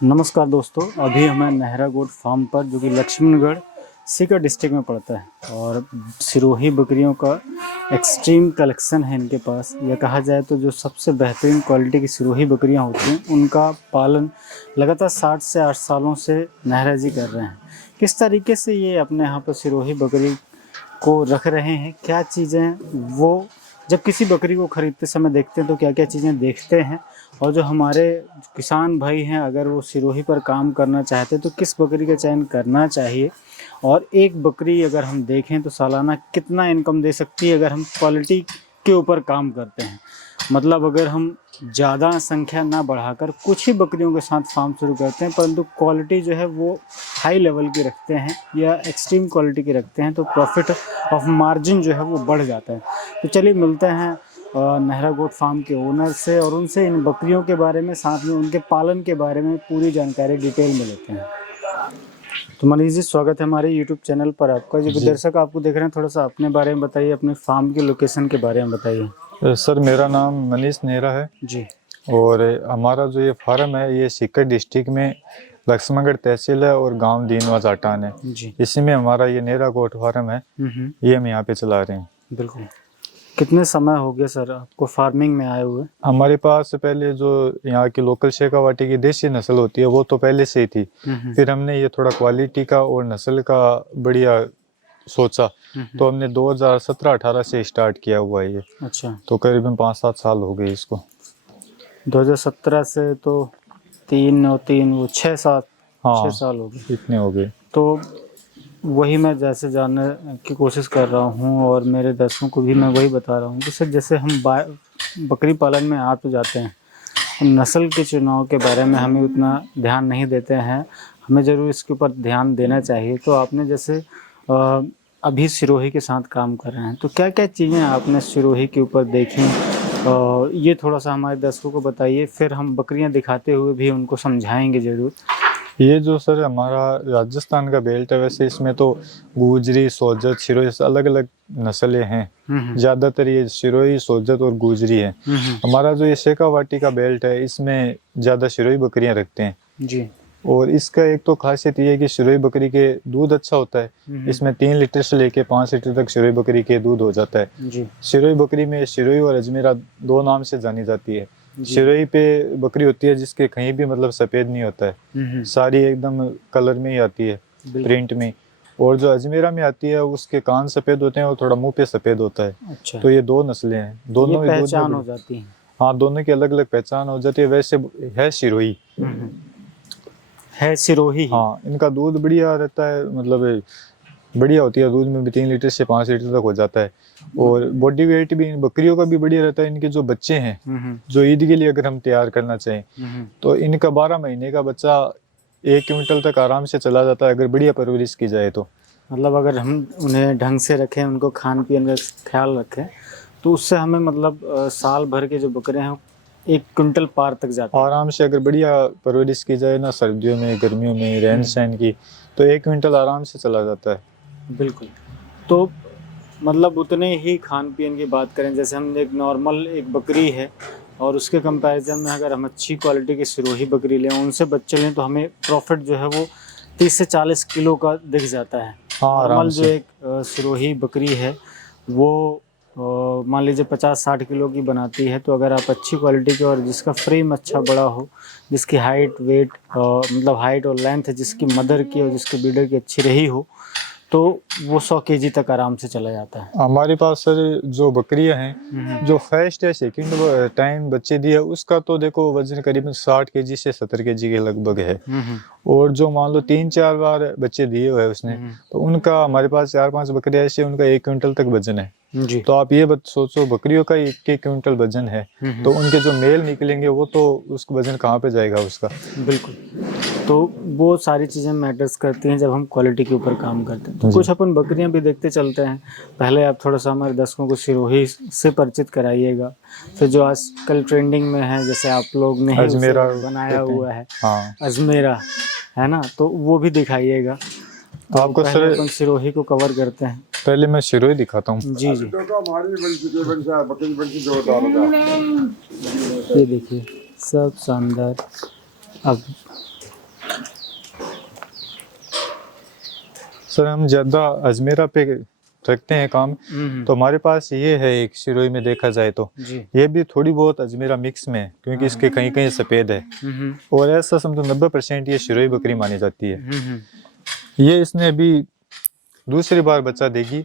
नमस्कार दोस्तों, अभी हमें नेहरा गोट फार्म पर जो कि लक्ष्मणगढ़ सीकर डिस्ट्रिक्ट में पड़ता है और सिरोही बकरियों का एक्सट्रीम कलेक्शन है इनके पास। यह कहा जाए तो जो सबसे बेहतरीन क्वालिटी की सिरोही बकरियां होती हैं उनका पालन लगातार 60 से 8 सालों से नेहरा जी कर रहे हैं। किस तरीके से ये अपने यहाँ पर सिरोही बकरी को रख रहे हैं, क्या चीज़ें वो जब किसी बकरी को ख़रीदते समय देखते हैं तो क्या क्या चीज़ें देखते हैं, और जो हमारे किसान भाई हैं अगर वो सिरोही पर काम करना चाहते हैं तो किस बकरी का चयन करना चाहिए, और एक बकरी अगर हम देखें तो सालाना कितना इनकम दे सकती है अगर हम क्वालिटी के ऊपर काम करते हैं। मतलब अगर हम ज़्यादा संख्या ना बढ़ाकर कुछ ही बकरियों के साथ फार्म शुरू करते हैं परंतु क्वालिटी जो है वो हाई लेवल की रखते हैं या एक्सट्रीम क्वालिटी की रखते हैं तो प्रॉफिट ऑफ मार्जिन जो है वो बढ़ जाता है। तो चलिए मिलते हैं नेहरा गोट फार्म के ओनर से और उनसे इन बकरियों के बारे में, साथ में उनके पालन के बारे में पूरी जानकारी डिटेल में लेते हैं। तो मनीष जी, स्वागत है हमारे यूट्यूब चैनल पर आपका। जो दर्शक आपको देख रहे हैं, थोड़ा सा अपने बारे में बताइए, अपने फार्म की लोकेशन के बारे में बताइए। सर, मेरा नाम मनीष नेहरा है जी। और हमारा जो ये फार्म है ये सीकर डिस्ट्रिक्ट में लक्ष्मणगढ़ तहसील है और गांव दीनवा जाटान है जी। इसी में हमारा ये नेहरा गोट फार्म है। ये हम यहाँ पे चला रहे हैं। बिल्कुल। कितने समय हो गया सर आपको फार्मिंग में आए हुए? हमारे पास पहले जो यहाँ की लोकल शेखावाटी की देसी नस्ल होती है वो तो पहले से ही थी। फिर हमने ये थोड़ा क्वालिटी का और नस्ल का बढ़िया सोचा तो हमने 2017-18 से स्टार्ट किया हुआ है ये। अच्छा। तो करीबन 5-7 साल हो गए इसको। 2017 से तो 6 साल। हाँ, 6 साल हो गए। इतने हो गए। तो वही मैं जैसे जानने की कोशिश कर रहा हूँ और मेरे दर्शकों को भी मैं वही बता रहा हूँ कि सर जैसे हम बकरी पालन में आ तो जाते हैं, नस्ल के चुनाव के बारे में हमें उतना ध्यान नहीं देते हैं, हमें ज़रूर इसके ऊपर ध्यान देना चाहिए। तो आपने जैसे अभी सिरोही के साथ काम कर रहे हैं तो क्या क्या चीज़ें आपने सिरोही के ऊपर देखी, ये थोड़ा सा हमारे दर्शकों को बताइए, फिर हम बकरियां दिखाते हुए भी उनको समझाएंगे ज़रूर। ये जो सर हमारा राजस्थान का बेल्ट है, वैसे इसमें तो गुजरी, सोजत, सिरोही अलग अलग नस्लें हैं। ज़्यादातर ये सिरोही, सोजत और गुजरी है। हमारा जो ये शेखावाटी का बेल्ट है इसमें ज़्यादा सिरोही बकरियां रखते हैं जी। और इसका एक तो खासियत ये है कि सिरोही बकरी के दूध अच्छा होता है। इसमें 3 लीटर से लेके 5 लीटर तक सिरोही बकरी के दूध हो जाता है। जी। सिरोही बकरी में सिरोही और अजमेरा 2 नाम से जानी जाती है। सिरोही पे बकरी होती है जिसके कहीं भी मतलब सफ़ेद नहीं होता है, सारी एकदम कलर में ही आती है, प्रिंट में। और जो अजमेरा में आती है उसके कान सफ़ेद होते हैं और थोड़ा मुंह पे सफ़ेद होता है। अच्छा। तो ये 2 नस्लें हैं, दोनों ये पहचान हो जाती है। हाँ, दोनों की अलग अलग पहचान हो जाती है। वैसे है सिरोही, है सिरोही। हाँ, इनका दूध बढ़िया रहता है, मतलब बढ़िया होती है। दूध में भी 3 लीटर से 5 लीटर तक हो जाता है और बॉडी वेट भी बकरियों का भी बढ़िया रहता है। इनके जो बच्चे हैं जो ईद के लिए अगर हम तैयार करना चाहें तो इनका 12 महीने का बच्चा 1 क्विंटल तक आराम से चला जाता है अगर बढ़िया परवरिश की जाए तो। मतलब अगर हम उन्हें ढंग से रखें, उनको खान पीन का ख्याल रखें तो उससे हमें मतलब साल भर के जो बकरे हैं 1 क्विंटल पार तक जाते हैं आराम से। अगर बढ़िया परवरिश की जाए ना, सर्दियों में, गर्मियों में, रहन सहन की, तो 1 क्विंटल आराम से चला जाता है। बिल्कुल। तो मतलब उतने ही खान पीन की बात करें, जैसे हम एक नॉर्मल एक बकरी है और उसके कंपैरिजन में अगर हम अच्छी क्वालिटी की सिरोही बकरी लें, उनसे बच्चे लें तो हमें प्रॉफिट जो है वो 30 से 40 किलो का दिख जाता है। हाँ, नॉर्मल जो एक सिरोही बकरी है वो मान लीजिए 50-60 किलो की बनाती है। तो अगर आप अच्छी क्वालिटी के और जिसका फ्रेम अच्छा बड़ा हो, जिसकी हाइट वेट मतलब हाइट और लेंथ जिसकी मदर की और जिसकी ब्रीडर की अच्छी रही हो तो वो 100 केजी तक आराम से चला जाता है। हमारे पास सर जो बकरियां हैं, जो फर्स्ट या सेकंड टाइम बच्चे दिए उसका तो देखो वजन करीबन 60 केजी से 70 केजी के लगभग है। और जो मान लो 3-4 बार बच्चे दिए हुए उसने, तो उनका हमारे पास 4-5 बकरियां ऐसे उनका 1 क्विंटल तक वजन है। जी। तो आप ये सोचो बकरियों का 1 क्विंटल वजन है तो उनके जो मेल निकलेंगे वो तो उसका वजन कहाँ पे जाएगा उसका। बिल्कुल। तो वो सारी चीज़ें मैटर्स करती हैं जब हम क्वालिटी के ऊपर काम करते हैं। तो कुछ अपन बकरियां भी देखते चलते हैं। पहले आप थोड़ा सा हमारे दर्शकों को सिरोही से परिचित कराइएगा, फिर जो आजकल ट्रेंडिंग में है जैसे आप लोग ने अजमेरा बनाया हुआ है, हाँ, अजमेरा है ना, तो वो भी दिखाइएगा। तो आपको पहले सर अपन सिरोही को कवर करते हैं। पहले मैं सिरोही दिखाता हूँ। जी जी। ये देखिए सब शानदार। अब सर हम ज़्यादा अजमेरा पे रखते हैं काम, तो हमारे पास ये है एक सिरोही में देखा जाए तो जी। ये भी थोड़ी बहुत अजमेरा मिक्स में है, क्योंकि इसके कहीं कहीं सफ़ेद है और ऐसा समझो 90% ये सिरोही बकरी मानी जाती है। ये इसने अभी दूसरी बार बच्चा देगी,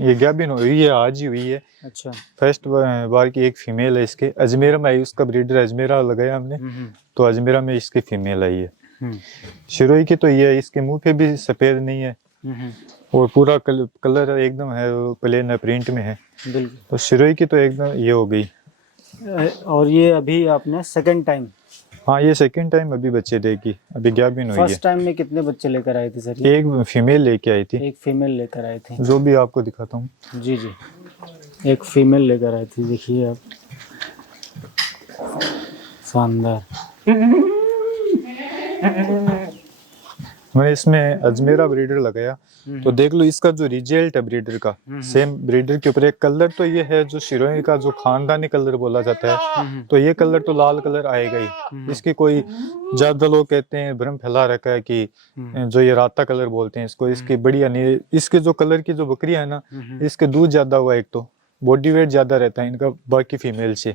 ये गाभिन हुई है, आज ही हुई है। अच्छा। फर्स्ट बार की एक फीमेल है इसके, अजमेरा में आई, उसका ब्रीडर अजमेरा लगाया हमने, तो अजमेरा में इसकी फीमेल आई है। सिरोही की तो ये है, इसके मुंह पे भी सफ़ेद नहीं है और पूरा कलर एकदम है प्लेन है, प्रिंट में है। बिल्कुल। तो सिरोही की तो एकदम ये हो गई। और ये अभी आपने सेकंड टाइम? हाँ ये सेकंड टाइम अभी बच्चे देगी, अभी गाभिन हुई है। फर्स्ट टाइम में कितने बच्चे लेकर आई थी सर? एक फीमेल लेके आई थी, एक फीमेल लेकर आई थी, जो भी आपको दिखाता हूँ। जी जी, एक फीमेल लेकर आई थी, देखिए आप, शानदार। मैंने इसमें अजमेरा ब्रीडर लगाया, तो देख लो इसका जो रिजल्ट है ब्रीडर का, सेम ब्रीडर के ऊपर एक कलर तो ये है जो सिरोही का जो खानदानी कलर बोला जाता है, तो ये कलर तो लाल कलर आएगा ही। इसकी कोई ज्यादा लोग कहते हैं, भ्रम फैला रखा है कि जो ये राता कलर बोलते हैं इसको, इसकी बढ़िया नहीं, इसके जो कलर की जो बकरियां है ना, इसके दूध ज्यादा हुआ, एक तो बॉडी वेट ज्यादा रहता है इनका बाकी फीमेल से।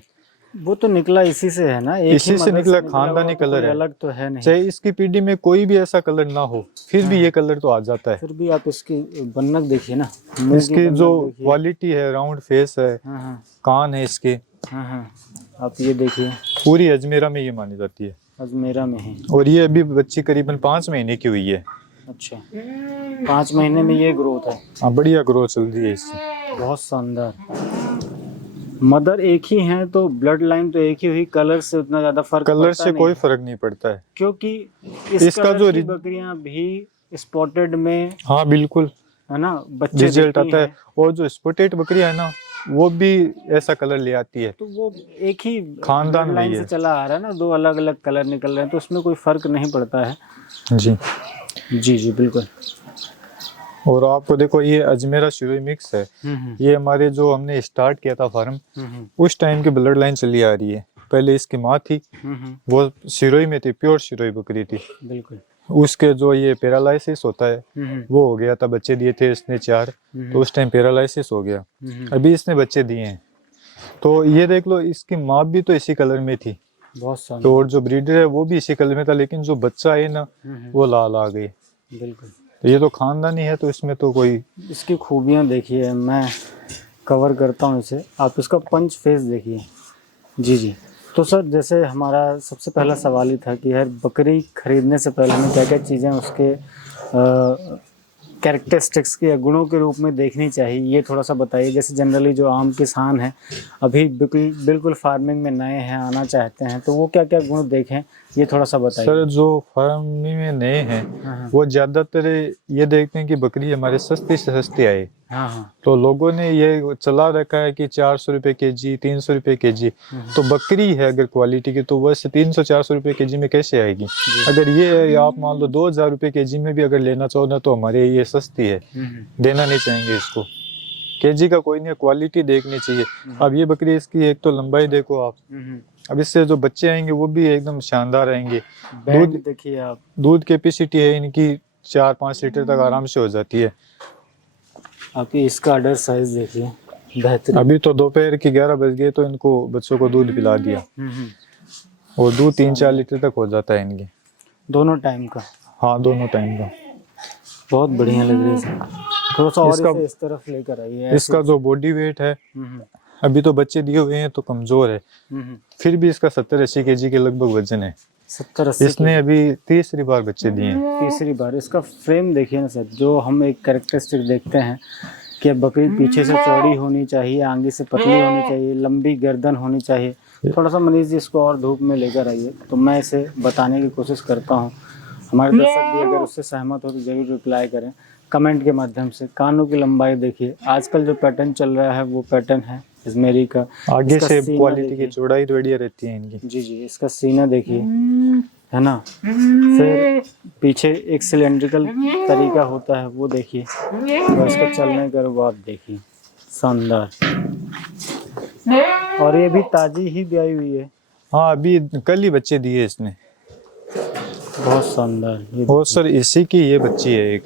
वो तो निकला इसी से है ना, एक इसी से निकला, खानदानी कलर है, अलग तो है नहीं। चाहे इसकी पीढ़ी में कोई भी ऐसा कलर ना हो, फिर भी ये कलर तो आ जाता है। फिर भी आप इसकी बनक देखिए ना, इसकी जो क्वालिटी है, राउंड फेस है, कान है इसके, आप ये देखिए, पूरी अजमेरा में ये मानी जाती है, अजमेरा में है। और ये अभी बच्ची करीबन 5 महीने की हुई है। अच्छा, 5 महीने में ये ग्रोथ है? हाँ बढ़िया ग्रोथ चल रही है इसकी, बहुत शानदार। मदर एक ही हैं तो ब्लड लाइन तो एक ही हुई, कलर से उतना ज्यादा फर्क कलर से कोई फर्क नहीं पड़ता है, क्योंकि इसका जो बकरियां भी स्पॉटेड में, हाँ बिल्कुल है ना, बच्चे रिजल्ट आता है, और जो स्पॉटेड बकरियां है ना, वो भी ऐसा कलर ले आती है, तो वो एक ही खानदान लाइन से चला आ रहा है ना, 2 अलग अलग कलर निकल रहे हैं, तो उसमें कोई फर्क नहीं पड़ता है। जी जी जी बिल्कुल। और आपको देखो ये अजमेरा सिरोही मिक्स है, ये हमारे जो हमने स्टार्ट किया था फार्म, उस टाइम की ब्लड लाइन चली आ रही है। पहले इसकी माँ थी, वो सिरोही में थी, प्योर सिरोही बकरी थी। बिल्कुल। उसके जो ये पैरालिसिस होता है वो हो गया था, बच्चे दिए थे इसने 4, तो उस टाइम पैरालिसिस हो गया, अभी इसने बच्चे दिए हैं। तो ये देख लो, इसकी माँ भी तो इसी कलर में थी, बहुत तो और जो ब्रीडर है वो भी इसी कलर में था, लेकिन जो बच्चा है ना वो लाल आ गई। बिल्कुल। तो ये तो खानदानी है, तो इसमें तो कोई, इसकी खूबियाँ देखिए, मैं कवर करता हूँ इसे, आप इसका पंच फेस देखिए। जी जी। तो सर जैसे हमारा सबसे पहला सवाल ही था कि यार बकरी खरीदने से पहले हमें क्या क्या चीज़ें उसके कैरेक्टरिस्टिक्स के गुणों के रूप में देखनी चाहिए, ये थोड़ा सा बताइए। जैसे जनरली जो आम किसान हैं, अभी बिल्कुल फार्मिंग में नए हैं, आना चाहते हैं, तो वो क्या क्या गुण देखें, ये थोड़ा सा बताइए। सर जो फार्मिंग में नए हैं वो ज्यादातर ये देखते हैं कि बकरी हमारे सस्ती से सस्ती आए। तो लोगों ने ये चला रखा है कि 400 रुपए केजी, 300 रुपए केजी, तो बकरी है अगर क्वालिटी की तो वैसे 300-400 रुपए केजी में कैसे आएगी। अगर ये है आप मान लो 2000 रुपए केजी में भी अगर लेना चाहो ना, तो हमारे ये सस्ती है, देना नहीं चाहेंगे इसको। केजी का कोई नहीं, क्वालिटी देखनी चाहिए। अब ये बकरी, इसकी एक तो लंबाई देखो आप, अब इससे जो बच्चे आएंगे वो भी एकदम शानदार आएंगे। दूध देखिए आप, दूध कैपेसिटी है इनकी 4-5 लीटर तक आराम से हो जाती है। आप इसका अडर साइज देखिए, बेहतरीन। अभी तो दोपहर के 11 बज गए तो इनको बच्चों को दूध पिला दिया, और दूध 3-4 लीटर तक हो जाता है इनके, दोनों टाइम का। हाँ दोनों टाइम का। बहुत बढ़िया लग रही है। थोड़ा सा और इस तरफ लेकर आइए। इसका जो बॉडी वेट है, अभी तो बच्चे दिए हुए हैं तो कमजोर है, फिर भी इसका 70-80 केजी के लगभग वजन है। 70-80। इसने अभी तीसरी बार बच्चे दिए हैं। तीसरी बार। इसका फ्रेम देखिए ना सर, जो हम एक कैरेक्टरिस्टिक देखते हैं कि बकरी पीछे से चौड़ी होनी चाहिए, आगे से पतली होनी चाहिए, लंबी गर्दन होनी चाहिए। थोड़ा सा मनीष जी इसको और धूप में लेकर आइए, तो मैं इसे बताने की कोशिश करता हूँ। हमारे दर्शक भी अगर उससे सहमत हो तो जरूर रिप्लाई करें कमेंट के माध्यम से। कानों की लंबाई देखिए, आजकल जो पैटर्न चल रहा है वो पैटर्न है अजमेरी का। आगे से क्वालिटी की चौड़ाई बढ़िया रहती है इनकी। जी जी। इसका सीना देखिए, है ना, फिर पीछे एक सिलेंड्रिकल तरीका होता है वो देखिए, और इसका चलने का रुख आप देखिए, शानदार। और ये भी ताजी ही ब्याई हुई है। हाँ अभी कल ही बच्चे दिए इसने। बहुत शानदार। ये और सर इसी की ये बच्ची है एक,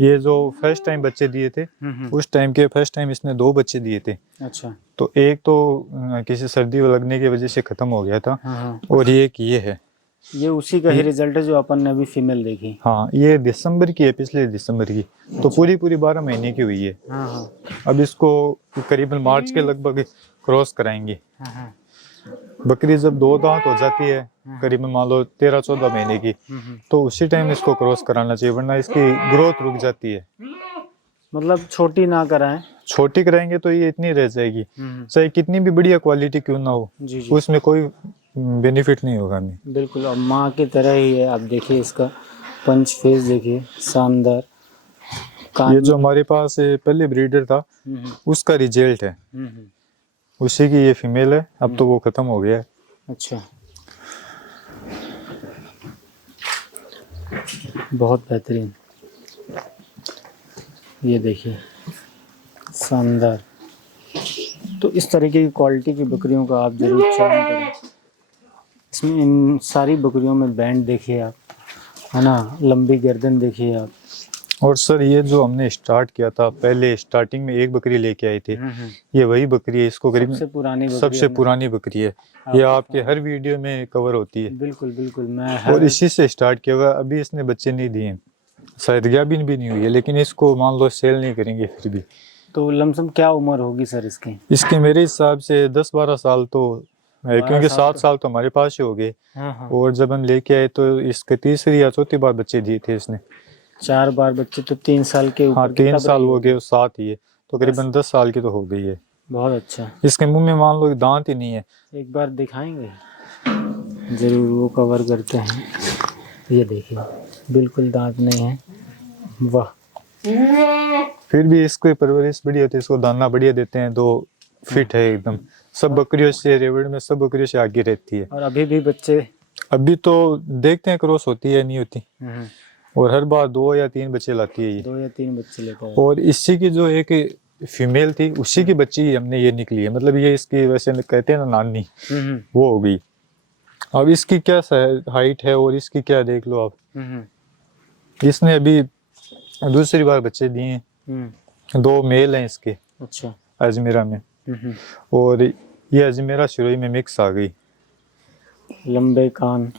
ये जो फर्स्ट टाइम बच्चे दिए थे उस टाइम के फर्स्ट टाइम इसने 2 बच्चे दिए थे। अच्छा। तो एक तो किसी सर्दी लगने की वजह से खत्म हो गया था, हाँ हाँ, और ये एक ये है। ये उसी का ही रिजल्ट है जो अपन ने अभी फीमेल देखी। हाँ ये दिसंबर की है, पिछले दिसंबर की, तो पूरी 12 महीने की हुई है। हाँ हाँ अब इसको करीबन मार्च के लगभग क्रॉस कराएंगे। हाँ हाँ। बकरी जब 2 दांत हो जाती है करीबन मान लो 13-14 महीने की, तो उसी टाइम इसको क्रॉस कराना चाहिए, वरना इसकी ग्रोथ रुक जाती है। मतलब छोटी ना कराएं। छोटी कराएंगे तो ये इतनी रह जाएगी, चाहे कितनी भी बढ़िया क्वालिटी क्यों ना हो, जी जी, उसमें कोई बेनिफिट नहीं होगा हमें। बिल्कुल। अब माँ की तरह ही है। आप देखिए इसका पंच फेस देखिए, शानदार। ये जो हमारे पास पहले ब्रीडर था उसका रिजल्ट है, उसी की ये फीमेल है। अब तो वो खत्म हो गया है। अच्छा, बहुत बेहतरीन। ये देखिए, शानदार। तो इस तरीके की क्वालिटी की बकरियों का आप जरूर चयन करें। इसमें इन सारी बकरियों में बैंड देखिए आप, है ना, लंबी गर्दन देखिए आप। और सर ये जो हमने स्टार्ट किया था, पहले स्टार्टिंग में एक बकरी लेके आए थे, ये वही बकरी है। इसको करीब सबसे पुरानी बकरी है। ये आपके हर वीडियो में कवर होती है। बिल्कुल बिल्कुल। मैं और इसी से स्टार्ट किया हुआ। अभी इसने बच्चे नहीं दिए, शायद गाभिन भी नहीं हुई है, लेकिन इसको मान लो सेल नहीं करेंगे फिर भी। तो लमसम क्या उम्र होगी सर इसकी? इसके मेरे हिसाब से 10-12 साल तो है, क्योंकि 7 साल तो हमारे पास ही हो गए। हाँ। और जब हम लेके आए तो इसके 3री या 4थी बार बच्चे दिए थे इसने। 4 बार बच्चे, तो 3 साल के ऊपर। हाँ 3 साल हो गए और 7 ही है, तो करीबन 10 साल की तो हो गई है। बहुत अच्छा। इसके मुंह में मान लो दांत ही नहीं है। एक बार दिखाएंगे जरूर, वो कवर करते हैं। ये देखिए, बिल्कुल दांत नहीं है। वाह। फिर भी इसको परवरिश बढ़िया होती है, इसको दाना बढ़िया देते हैं, तो फिट है एकदम। सब बकरियों से, रेवड़ में सब बकरियों से आगे रहती है। और अभी भी बच्चे, अभी तो देखते हैं क्रॉस होती है नहीं होती। और हर बार 2 या 3 बच्चे लाती है ये। 2 या 3 बच्चे लेता है। और इसी की जो एक फीमेल थी उसी की बच्ची हमने ये निकली है, मतलब ये इसकी वैसे कहते हैं ना नानी, वो हो गई। अब इसकी क्या हाइट है और इसकी क्या देख लो आप। इसने अभी दूसरी बार बच्चे दिए हैं, 2 मेल हैं इसके। अच्छा। अजमेरा में। और ये अजमेरा सिरोही में मिक्स आ गई। लंबे कान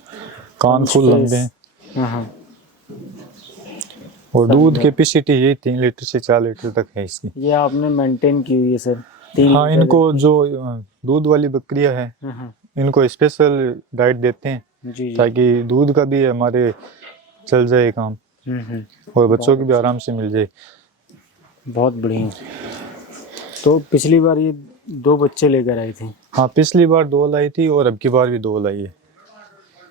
फुल लंबे हैं। हाँ। और दूध कैपेसिटी ये 3 लीटर से 4 लीटर तक है इसकी। ये आपने मेंटेन की हुई है सर? 3 हाँ, इनको जो दूध वाली बकरियां हैं इनको स्पेशल डाइट देते हैं जी। ताकि दूध का भी हमारे चल जाए काम, और बच्चों की भी आराम से मिल जाए। बहुत बढ़िया। तो पिछली बार ये 2 बच्चे लेकर आई थी? हाँ पिछली बार 2 लाई थी और अब की बार भी 2 लाई है।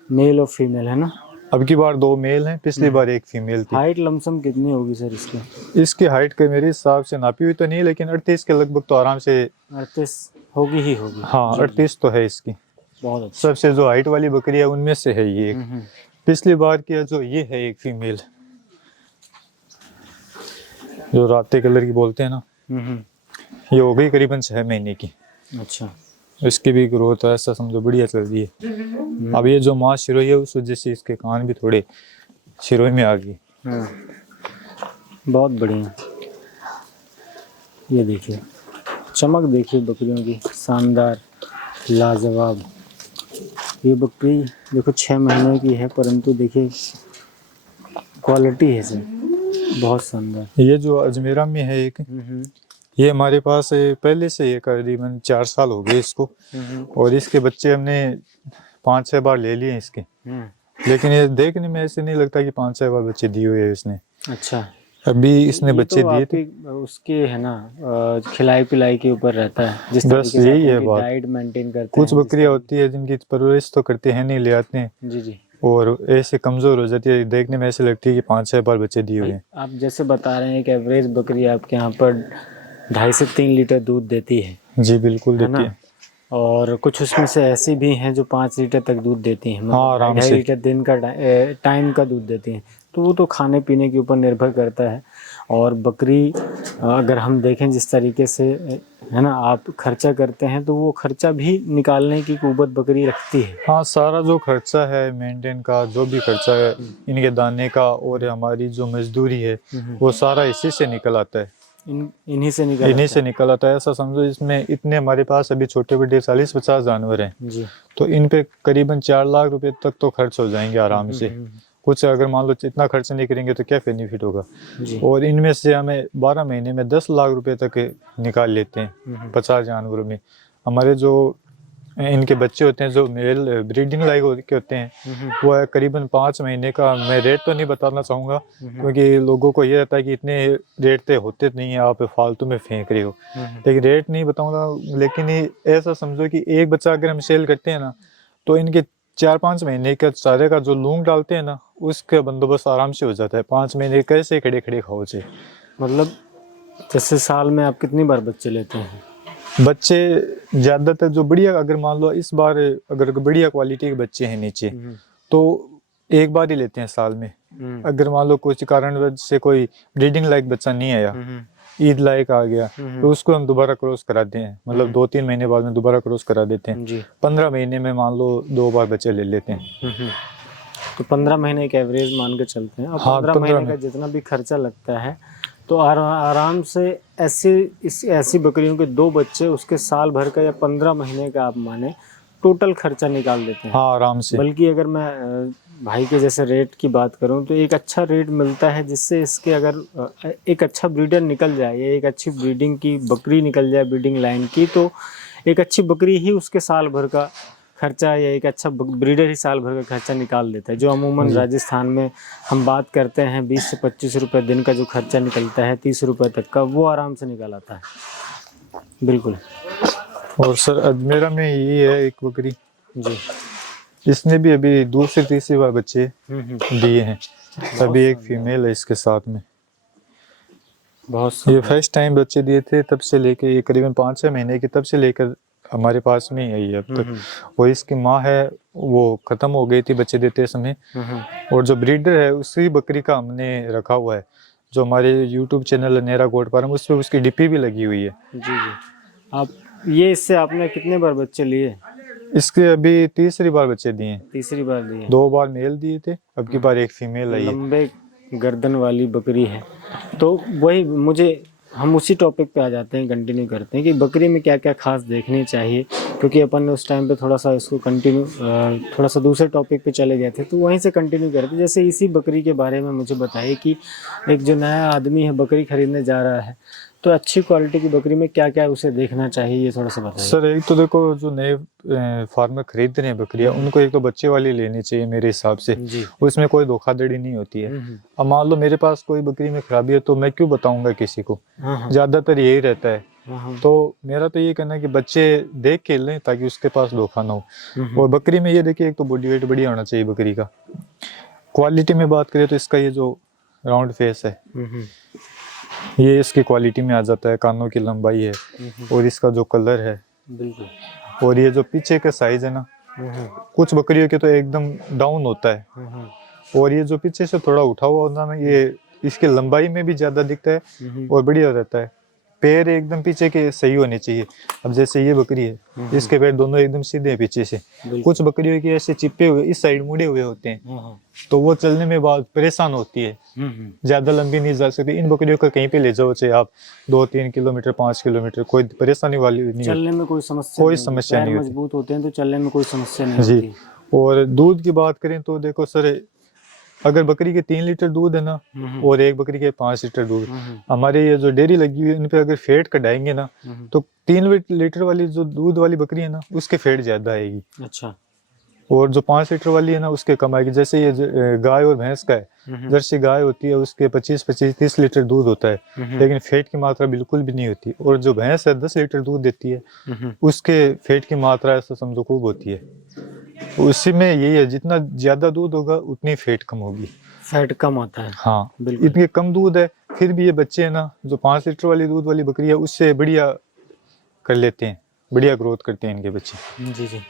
मेल और फीमेल है ना? अब की बार 2 मेल हैं, पिछली बार 1 फीमेल थी। हाइट लमसम कितनी होगी सर इसकी? इसकी हाइट के मेरे हिसाब से नापी हुई तो नहीं, लेकिन 38 के लगभग तो आराम से 38 होगी ही होगी। हाँ 38 तो है इसकी। बहुत अच्छा। सबसे जो हाइट वाली बकरी है उनमें से है ये। पिछली बार की जो ये है एक फीमेल, जो राते कलर की बोलते हैं ना, ये हो गई करीबन 6 महीने की। अच्छा। इसकी भी ग्रोथ ऐसा समझो बढ़िया चल रही है। अब ये जो माँ सिरोही है उस वजह से इसके कान भी थोड़े सिरोही में आ गई। बहुत बढ़िया। ये देखिए, चमक देखिए बकरियों की, शानदार, लाजवाब। ये बकरी देखो 6 महीने की है, परंतु देखिए क्वालिटी है सर, बहुत शानदार। ये जो अजमेरा में है एक, ये हमारे पास पहले से ये करीबन 4 साल हो गए इसको। और इसके बच्चे हमने 5-6 बार ले लिए इसके, लेकिन ये देखने में ऐसे नहीं लगता कि 5-6 बार बच्चे दिए हुए हैं इसने। अच्छा। अभी इसने बच्चे तो दिए थे। उसके है ना, खिलाई पिलाई के ऊपर रहता है, जिस बस तरीके यही से है बात। डाइट मेंटेन करते हैं। कुछ बकरियां होती है जिनकी परवरिश तो करते हैं नहीं, ले आते हैं जी जी, और ऐसे कमजोर हो जाती है, देखने में ऐसे लगती है कि 5-6 बार बच्चे दिए हुए हैं। आप जैसे बता रहे हैं कि एवरेज बकरी आपके यहाँ पर 2.5 से 3 लीटर दूध देती है। जी बिल्कुल देती है। और कुछ उसमें से ऐसी भी हैं जो 5 लीटर तक दूध देती हैं, हाँ, आराम से 2.5 लीटर दिन का टाइम का दूध देती हैं। तो वो तो खाने पीने के ऊपर निर्भर करता है। और बकरी अगर हम देखें जिस तरीके से है ना, आप खर्चा करते हैं तो वो खर्चा भी निकालने की कुव्वत बकरी रखती है। हाँ, सारा जो खर्चा है मेंटेन का, जो भी खर्चा है इनके दाने का और हमारी जो मजदूरी है वो सारा इसी से निकल आता है। इन्हीं से निकल इन्हीं आता से निकल आता है। ऐसा समझो इसमें इतने हमारे पास अभी छोटे बड़े 40-50 जानवर हैं, है जी। तो इन पे करीबन 4 लाख रुपए तक तो खर्च हो जाएंगे आराम से। कुछ अगर मान लो इतना खर्च नहीं करेंगे तो क्या बेनिफिट होगा। जी। और इनमें से हमें 12 महीने में 10 लाख रुपए तक निकाल लेते हैं 50 जानवरों में। हमारे जो इनके बच्चे होते हैं जो मेल ब्रीडिंग लायक होते हैं वो है करीबन 5 महीने का। मैं रेट तो नहीं बताना चाहूँगा क्योंकि लोगों को ये रहता है कि इतने रेट तो होते नहीं है, आप फालतू में फेंक रहे हो, लेकिन रेट नहीं बताऊँगा। लेकिन ये ऐसा समझो कि एक बच्चा अगर हम सेल करते हैं ना तो इनके 4-5 महीने का चारे का जो लूंग डालते हैं ना उसका बंदोबस्त आराम से हो जाता है। 5 महीने कैसे खड़े खड़े खाओ से। मतलब जैसे साल में आप कितनी बार बच्चे लेते हैं? बच्चे ज्यादातर जो बढ़िया, अगर मान लो इस बार अगर बढ़िया क्वालिटी के बच्चे हैं नीचे तो एक बार ही लेते हैं साल में। अगर मान लो कुछ कारण से कोई ब्रीडिंग लायक बच्चा नहीं आया, ईद लायक आ गया, तो उसको हम दोबारा क्रॉस कराते हैं। मतलब 2-3 महीने बाद में दोबारा क्रॉस करा देते हैं जी। 15 महीने में मान लो 2 बार बच्चे ले लेते हैं। तो 15 महीने एक एवरेज मान के चलते हैं। और हाँ, 15 महीने का जितना भी खर्चा लगता है तो आराम से ऐसी बकरियों के 2 बच्चे उसके साल भर का या 15 महीने का आप माने टोटल खर्चा निकाल देते हैं। हाँ, आराम से। बल्कि अगर मैं भाई के जैसे रेट की बात करूं तो एक अच्छा रेट मिलता है जिससे इसके अगर एक अच्छा ब्रीडर निकल जाए या एक अच्छी ब्रीडिंग की बकरी निकल जाए ब्रीडिंग लाइन की, तो एक अच्छी बकरी ही उसके साल भर का खर्चा या एक अच्छा ब्रीडर ही साल भर का खर्चा निकाल देता है। जो अमूमन राजस्थान में हम बात करते हैं 20 से 25 रुपये दिन का जो खर्चा निकलता है 30 रुपये तक का, वो आराम से निकल आता है। बिल्कुल। और सर अजमेरा में यही है एक बकरी जी। इसने भी अभी दूसरी तीसरी बार बच्चे दिए हैं। अभी एक फीमेल है इसके साथ में। बहुत ये फर्स्ट टाइम बच्चे दिए थे तब से लेके ये करीबन 5-6 महीने के तब से लेकर हमारे पास में ही आई है अब तक। और इसकी माँ है वो खत्म हो गई थी बच्चे देते समय। और जो ब्रीडर है उसी बकरी का हमने रखा हुआ है। जो हमारे YouTube channel Nehra goat farm उस पर उसकी डीपी भी लगी हुई है। जी जी। आप ये इससे आपने कितने बार बच्चे लिए? इसके अभी तीसरी बार बच्चे दिए हैं। तीसरी बार दिए। 2 बार मेल दिए थे, अब की बार एक फीमेल आई है। लंबे गर्दन वाली बकरी है। तो वही हम उसी टॉपिक पे आ जाते हैं, कंटिन्यू करते हैं कि बकरी में क्या क्या खास देखनी चाहिए, क्योंकि अपन ने उस टाइम पे थोड़ा सा इसको थोड़ा सा दूसरे टॉपिक पे चले गए थे, तो वहीं से कंटिन्यू करते। जैसे इसी बकरी के बारे में मुझे बताइए कि एक जो नया आदमी है बकरी खरीदने जा रहा है तो अच्छी क्वालिटी की बकरी में क्या क्या उसे देखना चाहिए, ये थोड़ा सा बताइए। सर एक तो देखो जो नए फार्मर खरीद रहे हैं बकरियां उनको एक तो बच्चे वाली लेनी चाहिए मेरे हिसाब से। उसमें कोई धोखाधड़ी नहीं होती है। अब मान लो मेरे पास कोई बकरी में खराबी है तो मैं क्यों बताऊंगा किसी को, ज्यादातर यही रहता है। तो मेरा तो ये कहना है कि बच्चे देख के लें ताकि उसके पास धोखा ना हो। और बकरी में ये देखिए एक तो बॉडी वेट बढ़िया होना चाहिए बकरी का। क्वालिटी में बात करें तो इसका ये जो राउंड फेस है ये इसकी क्वालिटी में आ जाता है। कानों की लंबाई है और इसका जो कलर है बिल्कुल। और ये जो पीछे का साइज है ना, कुछ बकरियों के तो एकदम डाउन होता है और ये जो पीछे से थोड़ा उठा हुआ होता है ना ये इसकी लंबाई में भी ज्यादा दिखता है और बढ़िया रहता है। पैर एकदम पीछे के सही होने चाहिए। अब जैसे ये बकरी है इसके पैर दोनों एकदम सीधे हैं पीछे से। कुछ बकरियों के ऐसे चिपे हुए इस साइड मुड़े हुए होते हैं तो वो चलने में बहुत परेशान होती है, ज्यादा लंबी नहीं जा सकती। इन बकरियों का कहीं पे ले जाओ चाहे आप 2-3 किलोमीटर 5 किलोमीटर कोई परेशानी वाली नहीं, चलने में कोई समस्या नहीं होती। मजबूत होते हैं तो चलने में कोई समस्या नहीं होती जी। और दूध की बात करें तो देखो सर अगर बकरी के 3 लीटर दूध है ना और एक बकरी के 5 लीटर दूध, हमारे ये जो डेयरी लगी हुई है इन पे अगर फैट कटाएंगे ना तो 3 लीटर वाली जो दूध वाली बकरी है ना उसके फैट ज्यादा आएगी। अच्छा। और जो 5 लीटर वाली है ना उसके कम आएगी। जैसे ये गाय और भैंस का है, जर्सी गाय होती है उसके 25-30 लीटर दूध होता है लेकिन फैट की मात्रा बिल्कुल भी नहीं होती। और जो भैंस है 10 लीटर दूध देती है उसके फैट की मात्रा ऐसा समझो खूब होती है। उसी में यही है जितना ज्यादा दूध होगा उतनी फैट कम होगी। फैट कम होता है। हाँ इतने कम दूध है फिर भी ये बच्चे है ना जो 5 लीटर वाली दूध वाली बकरी है उससे बढ़िया कर लेते हैं, बढ़िया ग्रोथ करते हैं इनके बच्चे। जी जी।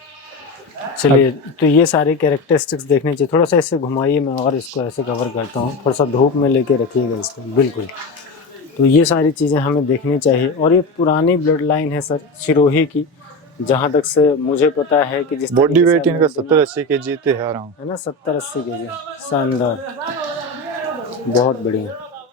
चलिए तो ये सारे कैरेक्टरिस्टिक्स देखने चाहिए। थोड़ा सा इसे घुमाइए, मैं और इसको ऐसे कवर करता हूँ। थोड़ा सा धूप में लेके रखिएगा इसको। बिल्कुल। तो ये सारी चीज़ें हमें देखनी चाहिए। और ये पुरानी ब्लड लाइन है सर सिरोही की, जहाँ तक से मुझे पता है कि जिस बॉडी तरीके से वेट इनका आपने 70-80 kg थे आ रहा हूँ। है ना 70-80 केजी, शानदार, बहुत बढ़िया।